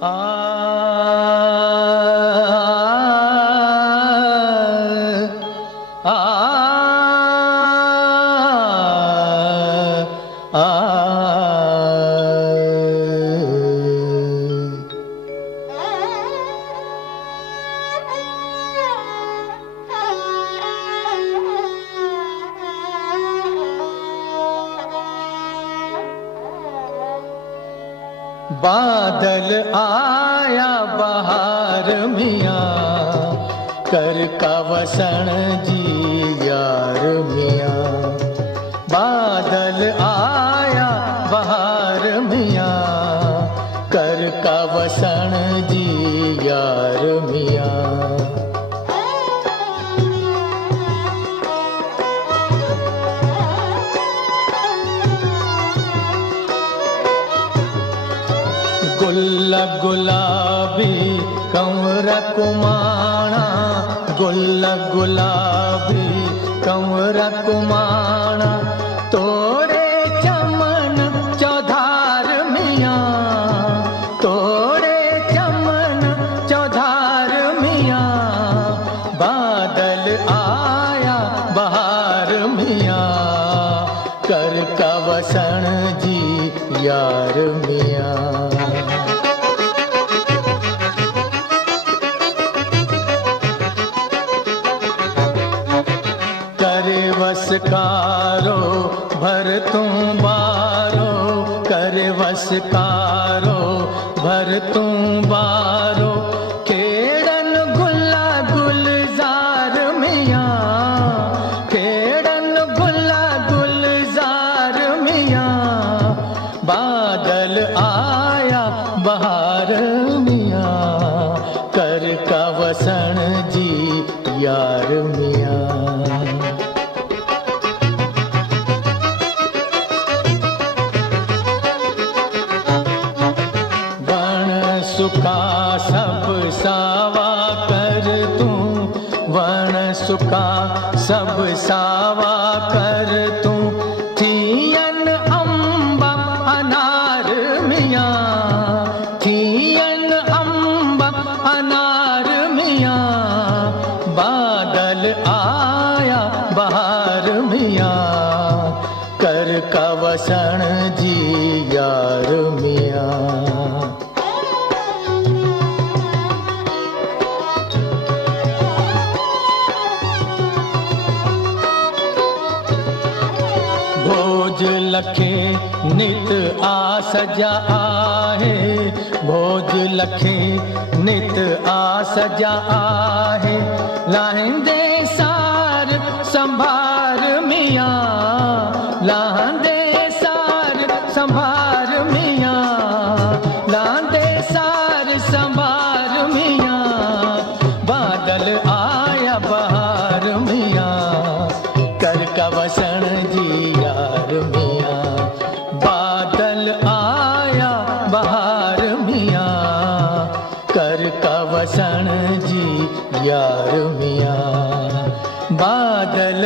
आ आ बादल आया बहार मियाँ कर का वसन जी यार मियाँ। बादल आया बहार मियाँ कर का वसन जी यार मियाँ। गुल गुलाबी कंवर कुमाणा गुल गुलाबी कंवर कुमाणा तोड़े चमन चौधार मियाँ तोड़े चमन चौधार मियाँ। बादल आया बहार मियाँ कर का वसन जी यार मियाँ। वसकारो भर तू बारो कर वसकारो भर तू बारो केड़न गुला गुलजार मियाँ केड़न गुला गुलजार मियाँ। बादल आया बहार मियाँ कर का वसन जी यार मियाँ। सुखा सब सावा कर तू वण सुखा सब सावा कर तू थियन अम्बा अनार मियाँ थियन अम्बा अनार मियाँ। बादल आया बहार मियाँ कर का वसन जी यार मियाँ। भोज लखे नित आ सजा आहे भोज लखे नित आ सजा आहे। लाहिंदे सार संभार मियाँ लाहिंदे सार संभार मियाँ लाहिंदे सार संभार मियाँ। बादल आया बहार मियाँ कर का वसन जी यार मियाँ। बादल आया बहार मियाँ कर का वसन जी यार मियाँ। बादल